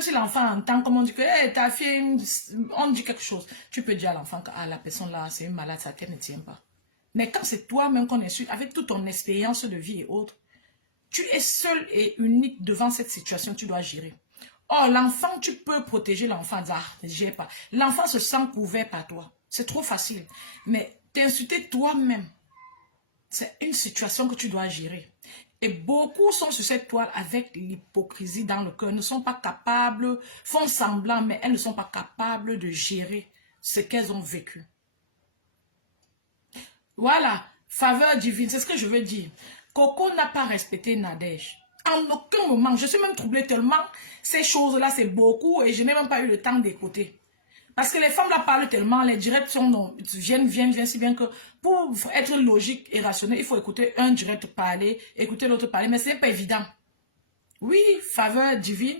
même si l'enfant entend, comme on dit que hey, ta fille, on dit quelque chose, tu peux dire à l'enfant que ah, la personne là, c'est une malade, sa tête ne tient pas. Mais quand c'est toi-même qu'on insulte, avec toute ton expérience de vie et autres, tu es seul et unique devant cette situation, tu dois gérer. Or, l'enfant, tu peux protéger l'enfant, ah, ne gère pas. L'enfant se sent couvert par toi. C'est trop facile. Mais t'insulter toi-même, c'est une situation que tu dois gérer. Et beaucoup sont sur cette toile avec l'hypocrisie dans le cœur, ne sont pas capables, font semblant, mais elles ne sont pas capables de gérer ce qu'elles ont vécu. Voilà, faveur divine, c'est ce que je veux dire. Coco n'a pas respecté Nadège. En aucun moment, je suis même troublée tellement, ces choses-là, c'est beaucoup et je n'ai même pas eu le temps d'écouter. Parce que les femmes là parlent tellement, les directs viennent, si bien que pour être logique et rationnel, il faut écouter un direct parler, écouter l'autre parler, mais ce n'est pas évident. Oui, faveur divine,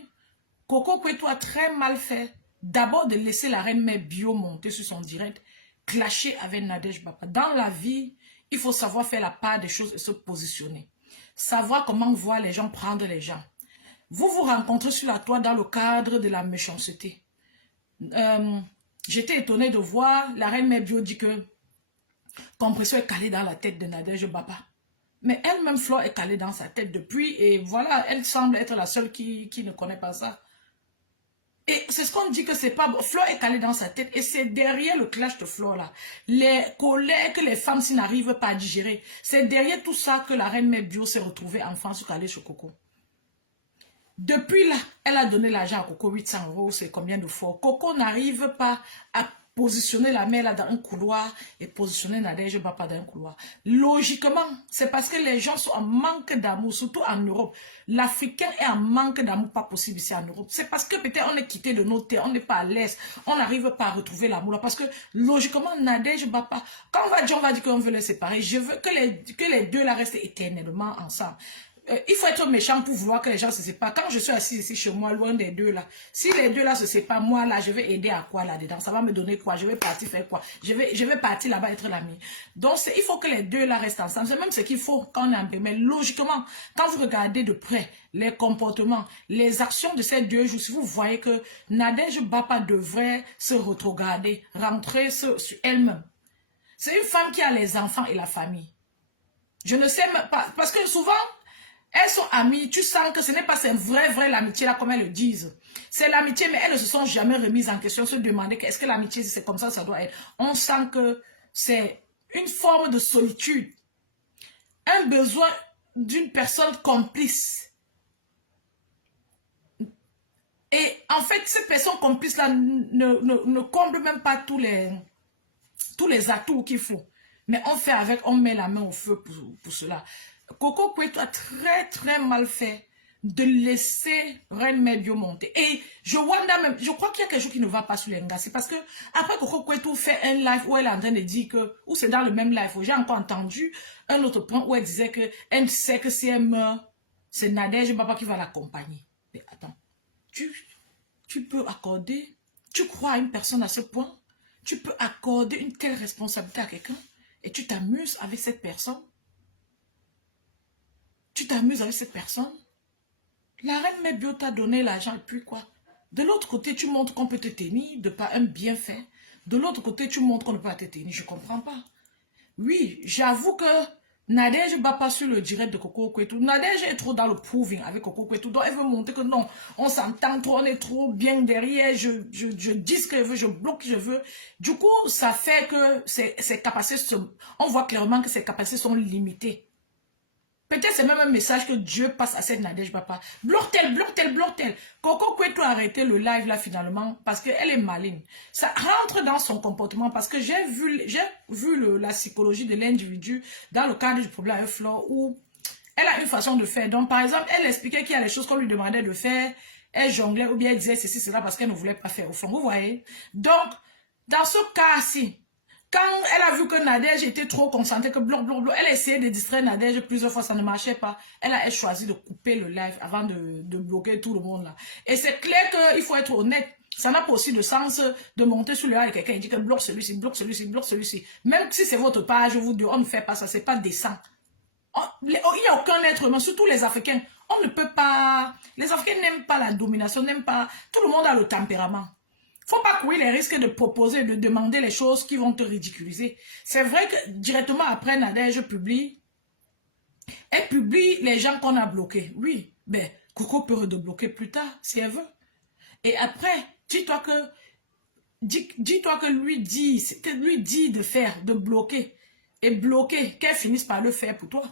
Coco Kwetu a très mal fait. D'abord de laisser la reine mère bio monter sur son direct, clasher avec Nadège Bapa. Dans la vie, il faut savoir faire la part des choses et se positionner. Savoir comment voir les gens, prendre les gens. Vous vous rencontrez sur la toile dans le cadre de la méchanceté. J'étais étonnée de voir la reine mère bio dit que compression est calée dans la tête de Nadège Bapa. Mais elle-même, Flore est calée dans sa tête depuis et voilà, elle semble être la seule qui ne connaît pas ça. Et c'est ce qu'on dit que c'est pas... Flore est calée dans sa tête et c'est derrière le clash de Flore là. Les colères que les femmes s'y n'arrivent pas à digérer. C'est derrière tout ça que la reine mère bio s'est retrouvée enfant sur calée chez Coco. Depuis là, elle a donné l'argent à Coco, 800 €, c'est combien de fois. Coco n'arrive pas à positionner la mère là dans un couloir et positionner Nadège Bapa dans un couloir. Logiquement, c'est parce que les gens sont en manque d'amour, surtout en Europe. L'Africain est en manque d'amour, pas possible ici en Europe. C'est parce que peut-être on est quitté de nos terres, on n'est pas à l'aise, on n'arrive pas à retrouver l'amour. Parce que logiquement, Nadège Bapa, quand on va dire qu'on veut les séparer, je veux que les deux là restent éternellement ensemble. Il faut être méchant pour vouloir que les gens se séparent. Quand je suis assise ici chez moi, loin des deux là, si les deux là se séparent, moi là, je vais aider à quoi là-dedans? Ça va me donner quoi? Je vais partir faire quoi? Je vais partir là-bas être l'ami. Donc, il faut que les deux là restent ensemble. C'est même ce qu'il faut quand on est en paix. Mais logiquement, quand vous regardez de près les comportements, les actions de ces deux jours, si vous voyez que Nadège Bapa devrait se retrogarder, rentrer sur elle-même. C'est une femme qui a les enfants et la famille. Je ne sais même pas, parce que souvent, elles sont amies, tu sens que ce n'est pas vrai l'amitié là comme elles le disent. C'est l'amitié, mais elles ne se sont jamais remises en question, se demander est-ce que l'amitié c'est comme ça doit être. On sent que c'est une forme de solitude, un besoin d'une personne complice. Et en fait, cette personne complice là ne comble même pas tous les atouts qu'il faut. Mais on met la main au feu pour cela. Coco Kwetu a très mal fait de laisser Reine Mère Bio monter. Et je crois qu'il y a quelque chose qui ne va pas sur les gars. C'est parce que après Coco Kwetu fait un live où elle est en train de dire que, ou c'est dans le même live, j'ai encore entendu un autre point où elle disait que elle sait que si elle meurt, c'est Nadège Bapa qui va l'accompagner. Mais attends, tu peux accorder, tu crois à une personne à ce point, tu peux accorder une telle responsabilité à quelqu'un et tu t'amuses avec cette personne. Tu t'amuses avec cette personne. La reine Mère Bio t'a donné l'argent et puis quoi? De l'autre côté, tu montres qu'on peut te tenir de par un bienfait. De l'autre côté, tu montres qu'on ne peut pas te tenir. Je ne comprends pas. Oui, j'avoue que Nadège ne bat pas sur le direct de Coco Kwetu. Nadège est trop dans le proving avec Coco Kwetu. Donc elle veut montrer que non, on s'entend trop, on est trop bien derrière. Je dis ce que je veux, je bloque ce que je veux. Du coup, ça fait que ses capacités, on voit clairement que ses capacités sont limitées. Peut-être c'est même un message que Dieu passe à cette Nadège Bapa. Bloque-t-elle. Coco Kwetu a arrêté le live là finalement parce qu'elle est maligne. Ça rentre dans son comportement parce que j'ai vu la psychologie de l'individu dans le cadre du problème avec Flore où elle a une façon de faire. Donc par exemple, elle expliquait qu'il y a des choses qu'on lui demandait de faire. Elle jonglait ou bien elle disait ceci, cela parce qu'elle ne voulait pas faire au fond. Vous voyez? Donc, dans ce cas-ci, quand elle a vu que Nadège était trop concentrée, que bloc, elle a essayé de distraire Nadège plusieurs fois, ça ne marchait pas. Elle a choisi de couper le live avant de bloquer tout le monde là. Et c'est clair qu'il faut être honnête. Ça n'a pas aussi de sens de monter sur le live et quelqu'un dit que bloque celui-ci, bloque celui-ci, bloque celui-ci. Même si c'est votre page, vous dites, on ne fait pas ça, c'est pas décent. Il n'y a aucun être humain, surtout les Africains. On ne peut pas... Les Africains n'aiment pas la domination, n'aiment pas... Tout le monde a le tempérament. Faut pas courir les risques de proposer, de demander les choses qui vont te ridiculiser. C'est vrai que directement après Nadège publie, elle publie les gens qu'on a bloqués. Oui, ben, Coco peut redébloquer plus tard, si elle veut. Et après, dis-toi que lui dit de faire, de bloquer. Et bloquer, qu'elle finisse par le faire pour toi.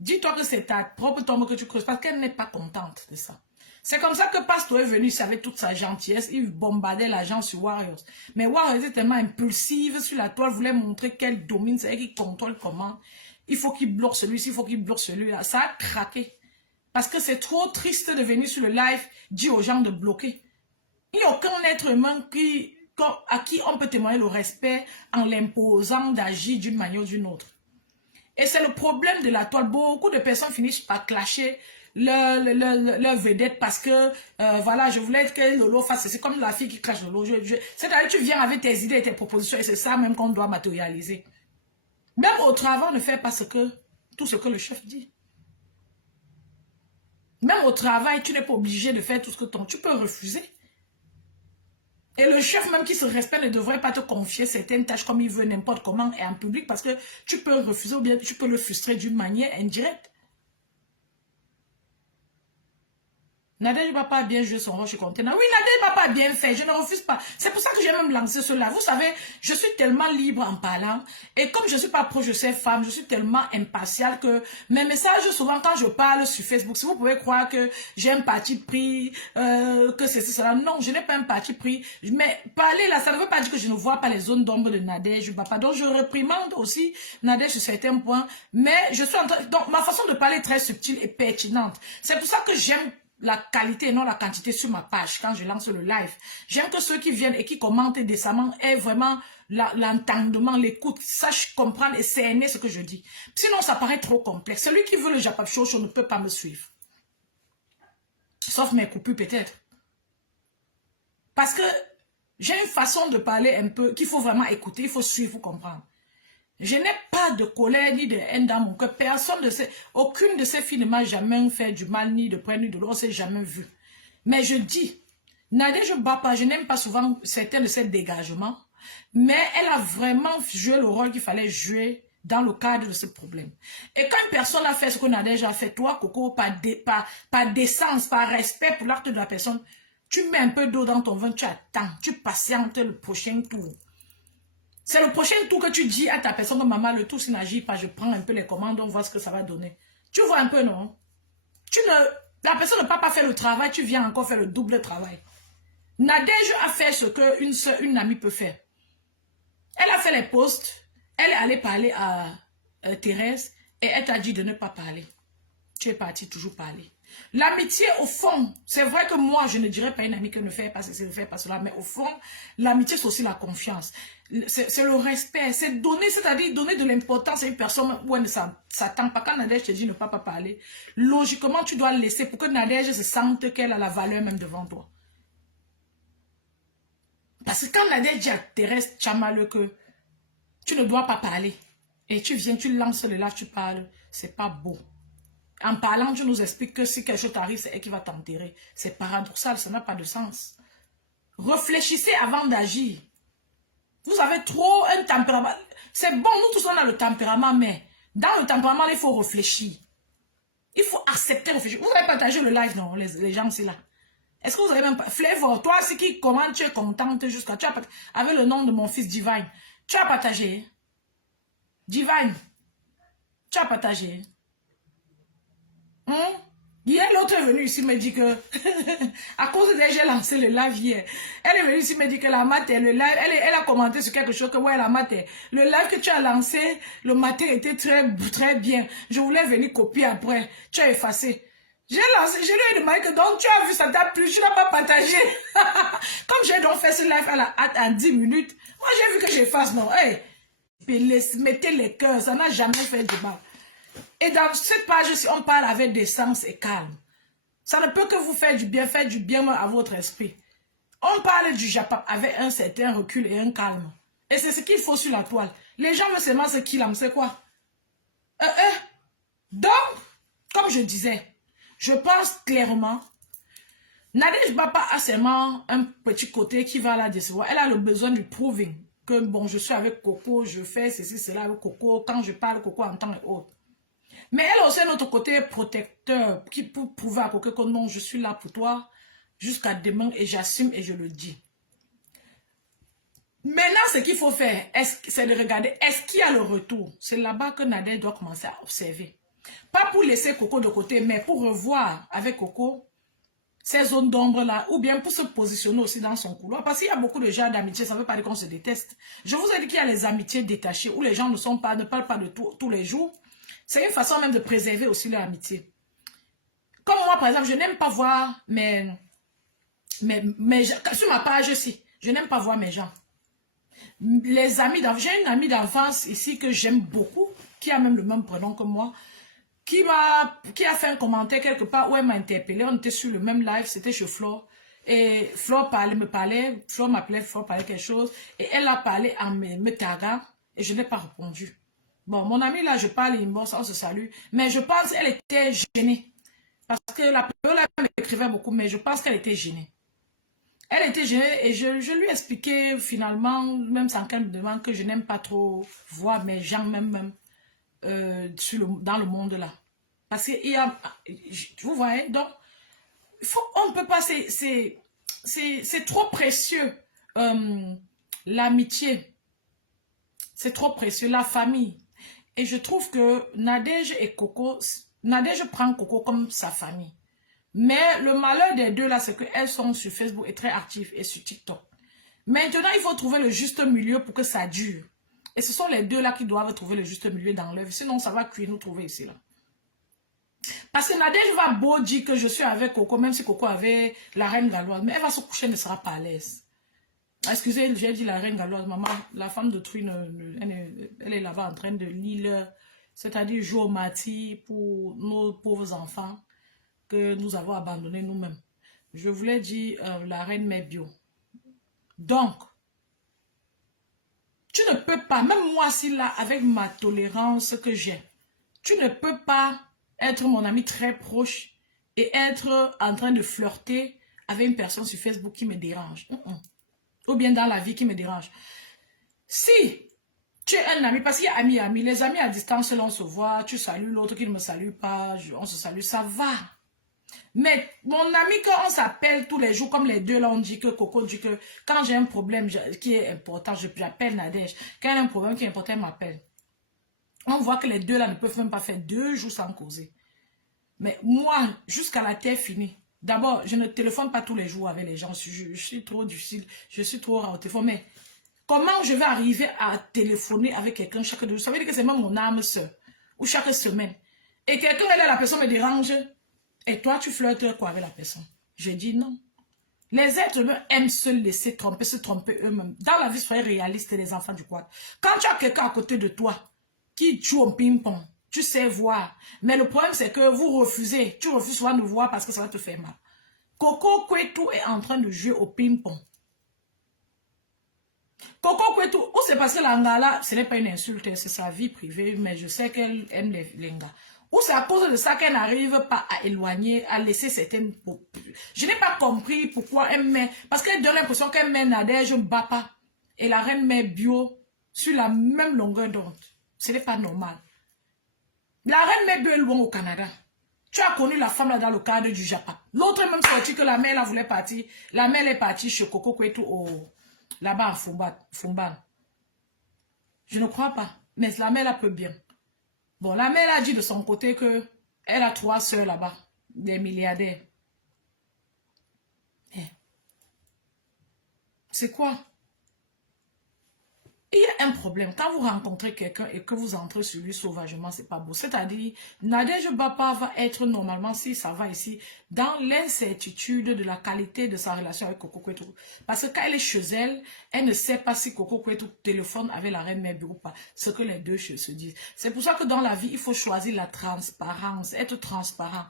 Dis-toi que c'est ta propre tombe que tu creuses parce qu'elle n'est pas contente de ça. C'est comme ça que Pastor est venu ici avec toute sa gentillesse. Il bombardait l'agent sur Warriors. Mais Warriors était tellement impulsive sur la toile, voulait montrer qu'elle domine, c'est elle qui contrôle comment. Il faut qu'il bloque celui-ci, il faut qu'il bloque celui-là. Ça a craqué. Parce que c'est trop triste de venir sur le live, dire aux gens de bloquer. Il n'y a aucun être humain à qui on peut témoigner le respect en l'imposant d'agir d'une manière ou d'une autre. Et c'est le problème de la toile. Beaucoup de personnes finissent par clasher leur vedette parce que, voilà, je voulais que Lolo fasse. C'est comme la fille qui clash Lolo. C'est-à-dire tu viens avec tes idées et tes propositions et c'est ça même qu'on doit matérialiser. Même au travail, ne fais pas tout ce que le chef dit. Même au travail, tu n'es pas obligé de faire tout ce que tu peux refuser. Et le chef même qui se respecte ne devrait pas te confier certaines tâches comme il veut n'importe comment et en public parce que tu peux refuser ou bien tu peux le frustrer d'une manière indirecte. Nadège Papa a bien joué son rôle, je suis contente. Oui, Nadège Papa a bien fait, je ne refuse pas. C'est pour ça que j'ai même lancé cela. Vous savez, je suis tellement libre en parlant. Et comme je ne suis pas proche de ces femmes, je suis tellement impartiale que mes messages, souvent quand je parle sur Facebook, si vous pouvez croire que j'ai un parti pris, que c'est cela. Non, je n'ai pas un parti pris. Mais parler là, ça ne veut pas dire que je ne vois pas les zones d'ombre de Nadège Papa. Donc je réprimande aussi Nadège sur certains points. Mais je suis en train... Donc ma façon de parler est très subtile et pertinente. C'est pour ça que j'aime la qualité et non la quantité sur ma page quand je lance le live. J'aime que ceux qui viennent et qui commentent décemment aient vraiment l'entendement, l'écoute, sachent comprendre et cerner ce que je dis. Sinon, ça paraît trop complexe. Celui qui veut le Japap Show ne peut pas me suivre. Sauf mes coupures peut-être. Parce que j'ai une façon de parler un peu qu'il faut vraiment écouter, il faut suivre, il faut comprendre. Je n'ai pas de colère ni de haine dans mon cœur. Aucune de ces filles ne m'a jamais fait du mal, ni de près, ni de l'autre. On ne s'est jamais vu. Mais je dis, Nadège Papa, je n'aime pas souvent certains de ses dégagements, mais elle a vraiment joué le rôle qu'il fallait jouer dans le cadre de ce problème. Et quand une personne a fait ce que Nadège a fait, toi, Coco, par décence, par respect pour l'acte de la personne, tu mets un peu d'eau dans ton vin, tu attends, tu patientes le prochain tour. C'est le prochain tour que tu dis à ta personne que maman, le tour s'il n'agit pas, je prends un peu les commandes, on voit ce que ça va donner. Tu vois un peu, non? La personne ne peut pas faire le travail, tu viens encore faire le double travail. Nadège a fait ce qu'une amie peut faire. Elle a fait les posts, elle est allée parler à Thérèse et elle t'a dit de ne pas parler. Tu es parti toujours parler. L'amitié, au fond, c'est vrai que moi, je ne dirais pas à une amie que ne fait pas ceci, ne fait pas cela, mais au fond, l'amitié, c'est aussi la confiance. C'est le respect, c'est donner, c'est-à-dire donner de l'importance à une personne où elle ne s'attend pas. Quand Nadège te dit ne pas parler, logiquement, tu dois laisser pour que Nadège se sente qu'elle a la valeur même devant toi. Parce que quand Nadège dit à Thérèse Tchamaleu que tu ne dois pas parler, et tu viens, tu lances le live, tu parles, c'est pas beau. En parlant, tu nous expliques que si quelque chose t'arrive, c'est elle qui va t'enterrer. C'est paradoxal, ça n'a pas de sens. Réfléchissez avant d'agir. Vous avez trop un tempérament. C'est bon, nous tous on a le tempérament, mais dans le tempérament, il faut réfléchir. Il faut accepter, réfléchir. Vous avez partagé le live, non, les gens aussi là. Est-ce que vous avez même pas... Flavor, toi, c'est qui commande, tu es contente jusqu'à... Avec le nom de mon fils Divine. Tu as partagé. Divine. Tu as partagé. Hier, l'autre est venue ici me dit que, à cause d'elle, j'ai lancé le live hier. Elle est venue ici me dit que la matin, le live, elle a commenté sur quelque chose que, ouais, la matin, le live que tu as lancé, le matin était très bien. Je voulais venir copier après. Tu as effacé. J'ai lancé, je lui ai demandé que donc tu as vu, ça t'a plu, tu n'as pas partagé. Comme j'ai donc fait ce live à la hâte en 10 minutes, moi j'ai vu que j'efface, non. Hey, mettez les cœurs, ça n'a jamais fait du mal. Et dans cette page-ci, on parle avec décence et calme. Ça ne peut que vous faire du bien à votre esprit. On parle du Japon avec un certain recul et un calme. Et c'est ce qu'il faut sur la toile. Les gens veulent seulement ce qu'ils aiment, c'est quoi? Donc, comme je disais, je pense clairement, Nadège Bapa a seulement un petit côté qui va la décevoir. Elle a le besoin du proving. Que bon, je suis avec Coco, je fais ceci, cela avec Coco. Quand je parle, Coco entend et autres. Mais elle a aussi un autre côté protecteur qui peut prouver à Coco que non, je suis là pour toi jusqu'à demain et j'assume et je le dis. Maintenant, ce qu'il faut faire, c'est de regarder, est-ce qu'il y a le retour? C'est là-bas que Nadège doit commencer à observer. Pas pour laisser Coco de côté, mais pour revoir avec Coco ces zones d'ombre là, ou bien pour se positionner aussi dans son couloir. Parce qu'il y a beaucoup de gens d'amitié, ça ne veut pas dire qu'on se déteste. Je vous ai dit qu'il y a les amitiés détachées, où les gens ne parlent pas de tout, tous les jours. C'est une façon même de préserver aussi leur amitié. Comme moi, par exemple, je n'aime pas voir sur ma page aussi, je n'aime pas voir mes gens. Les amis d'enfance, j'ai une amie d'enfance ici que j'aime beaucoup, qui a même le même prénom que moi, qui a fait un commentaire quelque part où elle m'a interpellé. On était sur le même live, c'était chez Flore. Et Flore me parlait, Flore m'appelait, Flore parlait quelque chose. Et elle a parlé en me taguant et je n'ai pas répondu. Bon, mon amie là, je parle inbox, on se salue. Mais je pense qu'elle était gênée. Parce que la période, elle m'écrivait beaucoup, mais je pense qu'elle était gênée. Elle était gênée et je lui ai expliqué finalement, même sans qu'elle me demande, que je n'aime pas trop voir mes gens même dans le monde là. Parce qu'il y a, vous voyez, donc, on ne peut pas, c'est trop précieux, l'amitié, c'est trop précieux, la famille. Et je trouve que Nadège et Coco, Nadège prend Coco comme sa famille. Mais le malheur des deux là, c'est qu'elles sont sur Facebook et très actives et sur TikTok. Maintenant, il faut trouver le juste milieu pour que ça dure. Et ce sont les deux là qui doivent trouver le juste milieu dans l'œuvre. Sinon, ça va cuire nous trouver ici là. Parce que Nadège va beau dire que je suis avec Coco, même si Coco avait la reine galloise. Mais elle va se coucher, elle ne sera pas à l'aise. Excusez, j'ai dit la reine galloise, maman. La femme de Truy, elle est là-bas en train de lire, c'est-à-dire jouer au mati pour nos pauvres enfants que nous avons abandonnés nous-mêmes. Je voulais dire la reine mère bio. Donc, tu ne peux pas, même moi si là, avec ma tolérance que j'ai, tu ne peux pas être mon ami très proche et être en train de flirter avec une personne sur Facebook qui me dérange. Ou bien dans la vie qui me dérange. Si tu es un ami, parce qu'il y a amis, les amis à distance, là on se voit, tu salues l'autre qui ne me salue pas, on se salue, ça va. Mais mon ami, quand on s'appelle tous les jours, comme les deux là, on dit que Coco dit que quand j'ai un problème qui est important, j'appelle Nadège. Quand il y a un problème qui est important, elle m'appelle. On voit que les deux là ne peuvent même pas faire 2 jours sans causer. Mais moi, jusqu'à la terre finie, d'abord, je ne téléphone pas tous les jours avec les gens. Je suis trop difficile, je suis trop rare au téléphone. Mais comment je vais arriver à téléphoner avec quelqu'un chaque 2 jours? Ça veut dire que c'est même mon âme sœur. Ou chaque semaine. Et quelqu'un est là, la personne me dérange. Et toi, tu flirtes quoi avec la personne? Je dis non. Les êtres humains aiment se laisser tromper, se tromper eux-mêmes. Dans la vie, soyez réaliste, les enfants du quad. Quand tu as quelqu'un à côté de toi qui joue au ping-pong, tu sais voir. Mais le problème, c'est que vous refusez. Tu refuses souvent de voir parce que ça va te faire mal. Coco Kwetu est en train de jouer au ping-pong. Coco Kwetu, ou c'est parce que l'angala, ce n'est pas une insulte, c'est sa vie privée, mais je sais qu'elle aime les gars. Ou c'est à cause de ça qu'elle n'arrive pas à éloigner, à laisser certaines... Je n'ai pas compris pourquoi elle met... Parce qu'elle donne l'impression qu'elle met Nadège Bapa et la reine met Bio sur la même longueur d'onde. Ce n'est pas normal. La reine met Bio est loin au Canada. Tu as connu la femme là dans le cadre du Japon. L'autre est même sorti que la mère là voulait partir. La mère est partie chez Coco Kwetu là-bas à Fumban. Je ne crois pas. Mais la mère là peut bien. Bon, la mère a dit de son côté que elle a 3 sœurs là-bas, des milliardaires. C'est quoi? Il y a un problème. Quand vous rencontrez quelqu'un et que vous entrez sur lui sauvagement, c'est pas beau. C'est-à-dire, Nadège Bapa va être normalement, si ça va ici, dans l'incertitude de la qualité de sa relation avec Coco Kwetu. Parce que quand elle est chez elle, elle ne sait pas si Coco Kwetu téléphone avec la reine mère ou pas. Ce que les deux se disent. C'est pour ça que dans la vie, il faut choisir la transparence, être transparent.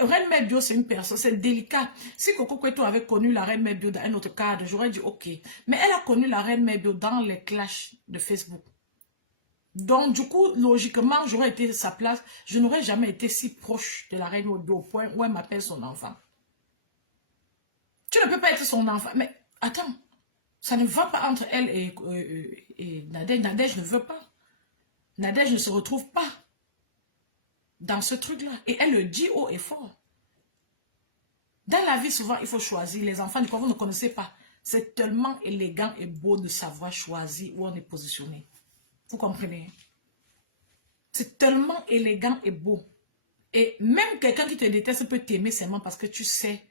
Reine Mère Bio, c'est une personne, c'est délicat. Si Coco Kwetu avait connu la Reine Mère Bio dans un autre cadre, j'aurais dit ok. Mais elle a connu la Reine Mère Bio dans les clashs de Facebook. Donc, du coup, logiquement, j'aurais été à sa place. Je n'aurais jamais été si proche de la reine au point où elle m'appelle son enfant. Tu ne peux pas être son enfant. Mais attends, ça ne va pas entre elle et Nadège. Nadège ne veut pas. Nadège ne se retrouve pas dans ce truc-là. Et elle le dit haut et fort. Dans la vie, souvent, il faut choisir. Les enfants, du coup, vous ne connaissez pas. C'est tellement élégant et beau de savoir choisir où on est positionné. Vous comprenez? C'est tellement élégant et beau. Et même quelqu'un qui te déteste peut t'aimer seulement parce que tu sais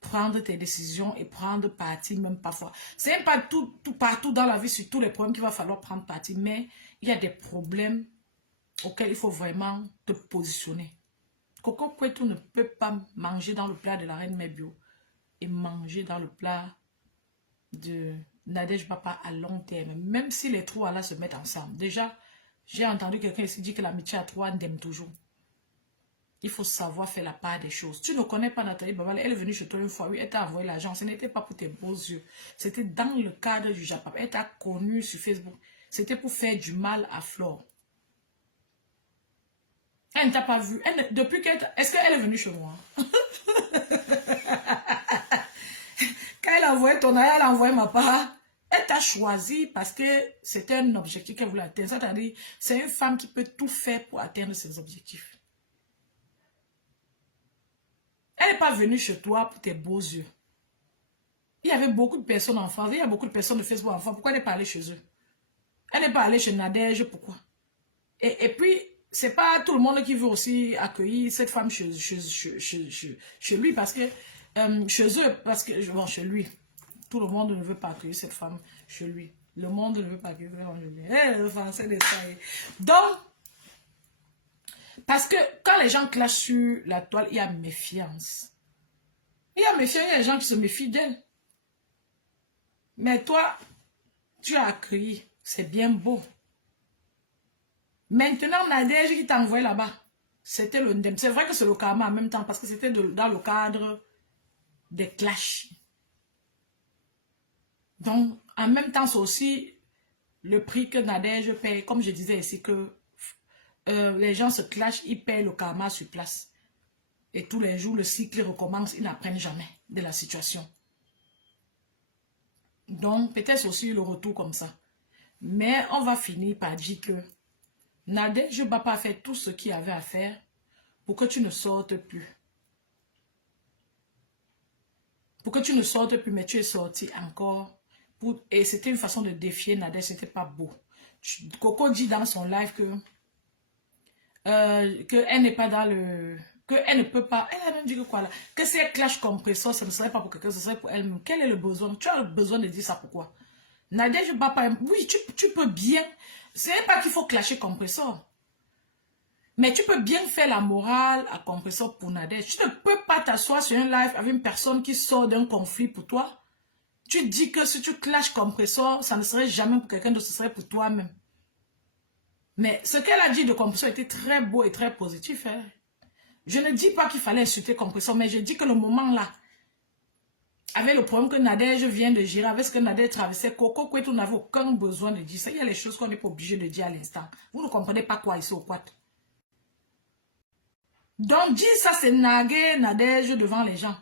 prendre tes décisions et prendre parti même parfois. C'est pas tout partout dans la vie, sur tous les problèmes qu'il va falloir prendre parti, mais il y a des problèmes auxquels il faut vraiment te positionner. Coco Kwetu ne peut pas manger dans le plat de la reine Mebio et manger dans le plat de Nadège Papa à long terme, même si les trois là se mettent ensemble. Déjà, j'ai entendu quelqu'un ici dire que l'amitié à trois n'aime toujours. Il faut savoir faire la part des choses. Tu ne connais pas Nathalie Babal, elle est venue chez toi une fois, oui, elle t'a envoyé l'argent. Ce n'était pas pour tes beaux yeux. C'était dans le cadre du Japon. Elle t'a connu sur Facebook. C'était pour faire du mal à Flore. Elle ne t'a pas vu. Depuis qu'elle... Est-ce qu'elle est venue chez moi? Quand elle a envoyé ton argent, elle a envoyé ma part. Elle t'a choisi parce que c'était un objectif qu'elle voulait atteindre. C'est-à-dire, c'est une femme qui peut tout faire pour atteindre ses objectifs. Elle n'est pas venue chez toi pour tes beaux yeux. Il y avait beaucoup de personnes en France. Il y a beaucoup de personnes de Facebook en France. Pourquoi elle n'est pas allée chez eux? Elle n'est pas allée chez Nadège. Pourquoi? Et puis, c'est pas tout le monde qui veut aussi accueillir cette femme chez lui. Parce que, chez eux, parce que, bon, chez lui. Tout le monde ne veut pas accueillir cette femme chez lui. Le monde ne veut pas accueillir cette femme chez lui. Le français détaillé. Donc, parce que quand les gens clashent sur la toile, il y a méfiance. Il y a méfiance, il y a des gens qui se méfient d'elle. Mais toi, tu as accueilli. C'est bien beau. Maintenant, Nadège qui t'a envoyé là-bas, c'était le ndem. C'est vrai que c'est le karma en même temps, parce que c'était dans le cadre des clashs. Donc, en même temps, c'est aussi le prix que Nadège paye. Comme je disais ici, que les gens se clashent, ils payent le karma sur place. Et tous les jours, le cycle recommence, ils n'apprennent jamais de la situation. Donc, peut-être aussi le retour comme ça. Mais on va finir par dire que Nadège Bapa a fait tout ce qu'il avait à faire pour que tu ne sortes plus. Pour que tu ne sortes plus, mais tu es sorti encore. Et c'était une façon de défier Nadège, c'était pas beau. Coco dit dans son live que elle n'est pas dans le... qu'elle ne peut pas... Elle a même dit que quoi là? Que si elle clash compresseur, ce ne serait pas pour quelqu'un, ce serait pour elle-même. Quel est le besoin? Tu as le besoin de dire ça pourquoi? Nadège Bapa, oui, tu peux bien... C'est pas qu'il faut clasher compresseur. Mais tu peux bien faire la morale à compresseur pour Nadège. Tu ne peux pas t'asseoir sur un live avec une personne qui sort d'un conflit pour toi. Tu dis que si tu clashes compresseur, ça ne serait jamais pour quelqu'un d'autre, ce serait pour toi-même. Mais ce qu'elle a dit de compresseur était très beau et très positif. Hein. Je ne dis pas qu'il fallait insulter compresseur, mais je dis que le moment là, avec le problème que Nadège vient de gérer, avec ce que Nadège traversait, Coco Kwetu n'avait aucun besoin de dire ça. Il y a les choses qu'on n'est pas obligé de dire à l'instant. Vous ne comprenez pas quoi ici au quat. Donc, dire ça, c'est naguer Nadège devant les gens.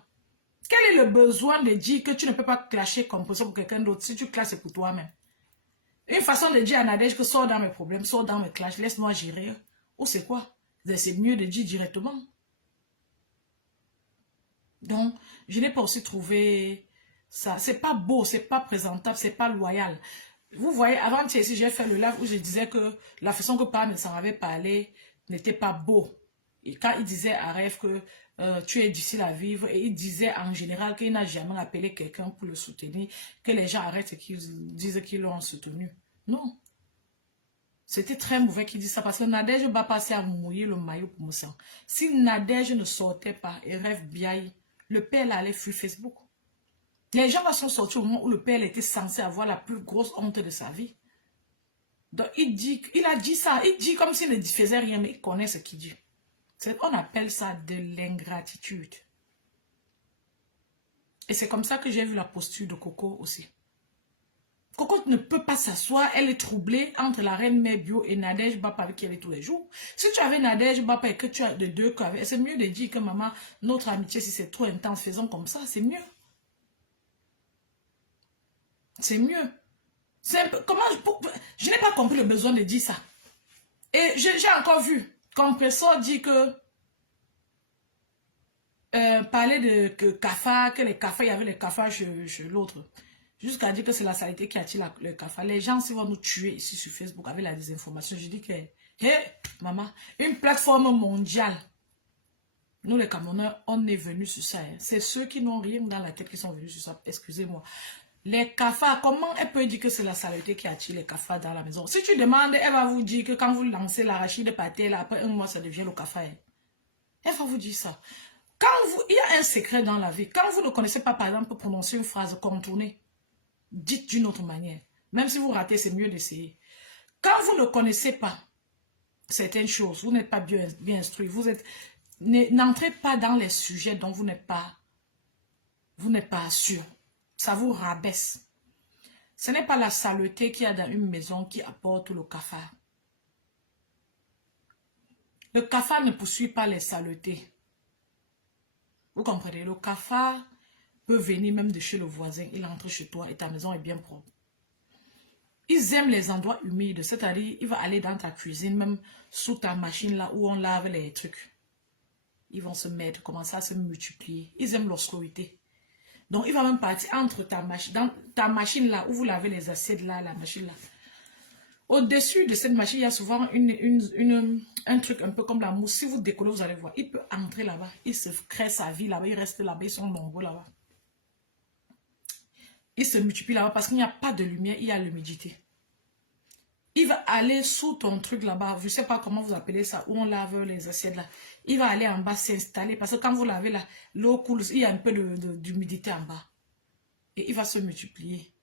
Quel est le besoin de dire que tu ne peux pas clasher compresseur pour quelqu'un d'autre si tu clashes, c'est pour toi-même? Une façon de dire à Nadège que sors dans mes problèmes, sors dans mes clashs, laisse-moi gérer. Ou c'est quoi? C'est mieux de dire directement. Donc, je n'ai pas aussi trouvé ça. C'est pas beau, c'est pas présentable, c'est pas loyal. Vous voyez, avant-hier ici, j'ai fait le live où je disais que la façon que Pam s'en avait parlé n'était pas beau. Et quand il disait à Rêve que tu es difficile à vivre, et il disait en général qu'il n'a jamais appelé quelqu'un pour le soutenir, que les gens arrêtent et qu'ils disent qu'ils l'ont soutenu. Non. C'était très mauvais qu'il dise ça parce que Nadège va passer à mouiller le maillot pour me sentir. Si Nadège ne sortait pas et Rêve Biaï, le père allait fuir Facebook. Les gens là sont sortis au moment où le père était censé avoir la plus grosse honte de sa vie. Donc il a dit ça, il dit comme s'il ne faisait rien, mais il connaît ce qu'il dit. On appelle ça de l'ingratitude. Et c'est comme ça que j'ai vu la posture de Coco aussi. Cocotte ne peut pas s'asseoir, elle est troublée entre la reine mère bio et Nadège Bapa avec qui elle est tous les jours. Si tu avais Nadège Bapa et que tu as de deux cas, c'est mieux de dire que maman, notre amitié, si c'est trop intense, faisons comme ça, c'est mieux. C'est mieux. C'est un peu, comment, je n'ai pas compris le besoin de dire ça. Et j'ai encore vu, Compressor dit que, parler de cafards, que les cafards, il y avait les cafards chez l'autre. Jusqu'à dire que c'est la saleté qui attire le cafard. Les gens, s'ils vont nous tuer ici sur Facebook avec la désinformation, je dis que, hé, maman, une plateforme mondiale. Nous, les Camerounais, on est venus sur ça. Hein. C'est ceux qui n'ont rien dans la tête qui sont venus sur ça. Excusez-moi. Les cafards, comment elle peut dire que c'est la saleté qui attire les cafards dans la maison? Si tu demandes, elle va vous dire que quand vous lancez l'arachide par terre, après un mois, ça devient le cafard. Hein. Elle va vous dire ça. Il y a un secret dans la vie. Quand vous ne connaissez pas, par exemple, prononcer une phrase contournée, dites d'une autre manière. Même si vous ratez, c'est mieux d'essayer. Quand vous ne connaissez pas certaines choses, vous n'êtes pas bien instruit, n'entrez pas dans les sujets dont vous n'êtes pas sûr. Ça vous rabaisse. Ce n'est pas la saleté qu'il y a dans une maison qui apporte le cafard. Le cafard ne poursuit pas les saletés. Vous comprenez? Le cafard peut venir même de chez le voisin. Il entre chez toi et ta maison est bien propre. Ils aiment les endroits humides. C'est-à-dire, il va aller dans ta cuisine, même sous ta machine là où on lave les trucs. Ils vont se mettre, commencer à se multiplier. Ils aiment l'obscurité. Donc, il va même partir entre dans ta machine là, où vous lavez les assiettes là, la machine là. Au-dessus de cette machine, il y a souvent un truc un peu comme la mousse. Si vous décollez, vous allez voir. Il peut entrer là-bas. Il se crée sa vie là-bas. Il reste là-bas. Ils sont nombreux là-bas. Il se multiplie là-bas parce qu'il n'y a pas de lumière. Il y a l'humidité. Il va aller sous ton truc là-bas. Je ne sais pas comment vous appelez ça. Où on lave les assiettes là. Il va aller en bas s'installer. Parce que quand vous lavez là, l'eau coule. Il y a un peu d'humidité en bas. Et il va se multiplier.